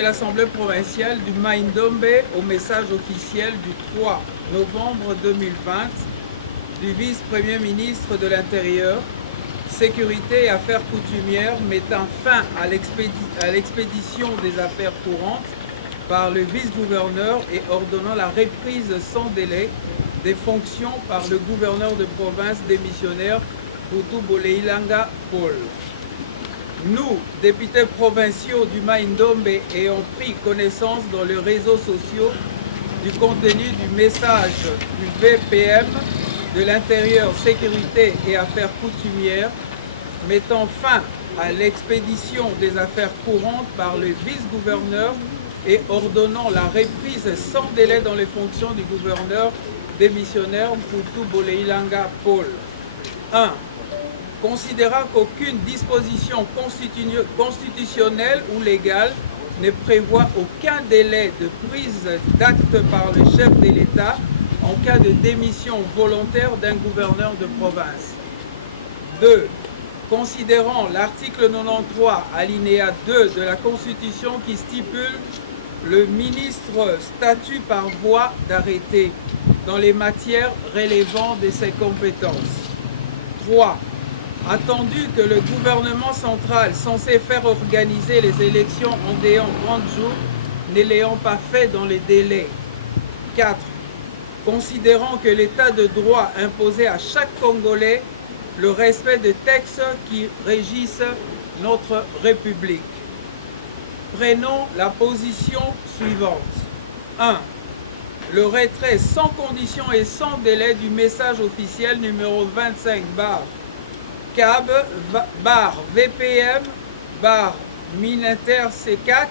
de l'Assemblée provinciale du Mai-Ndombe au message officiel du 3 novembre 2020 du vice-premier ministre de l'Intérieur, Sécurité et Affaires coutumières mettant fin à l'expédition des affaires courantes par le vice-gouverneur et ordonnant la reprise sans délai des fonctions par le gouverneur de province démissionnaire Putu Boleilanga Paul. Nous, députés provinciaux du Mai-Ndombe, ayons pris connaissance dans les réseaux sociaux du contenu du message du VPM de l'Intérieur, Sécurité et Affaires coutumières mettant fin à l'expédition des affaires courantes par le vice-gouverneur et ordonnant la reprise sans délai dans les fonctions du gouverneur démissionnaire Putu Boleilanga Paul. 1. Considérant qu'aucune disposition constitutionnelle ou légale ne prévoit aucun délai de prise d'acte par le chef de l'État en cas de démission volontaire d'un gouverneur de province. 2. Considérant l'article 93, alinéa 2 de la Constitution qui stipule le ministre statue par voie d'arrêté dans les matières relevant de ses compétences. 3. Attendu que le gouvernement central censé faire organiser les élections en déant 30 jours ne l'ayant pas fait dans les délais. 4. Considérant que l'état de droit imposait à chaque Congolais le respect des textes qui régissent notre République. Prenons la position suivante. 1. Le retrait sans condition et sans délai du message officiel numéro 25 CAB VPM Mininter CECAC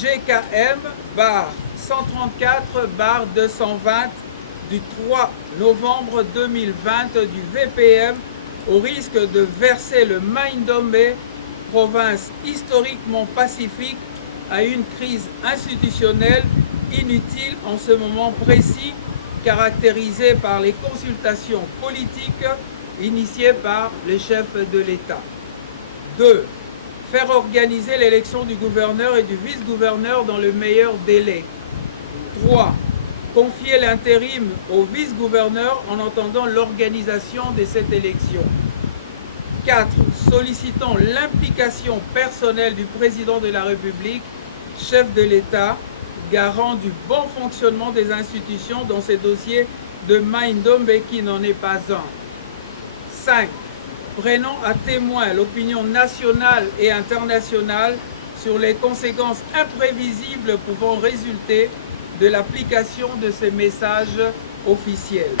GKM 134 220 du 3 novembre 2020 du VPM au risque de verser le Mai-Ndombe, province historiquement pacifique, à une crise institutionnelle inutile en ce moment précis, caractérisée par les consultations politiques initiées par les chefs de l'État. 2. Faire organiser l'élection du gouverneur et du vice-gouverneur dans le meilleur délai. 3. Confier l'intérim au vice-gouverneur en attendant l'organisation de cette élection. 4. Sollicitant l'implication personnelle du président de la République, chef de l'État, garant du bon fonctionnement des institutions dans ces dossiers de Mai-Ndombe qui n'en est pas un. 5. Prenons à témoin l'opinion nationale et internationale sur les conséquences imprévisibles pouvant résulter de l'application de ces messages officiels.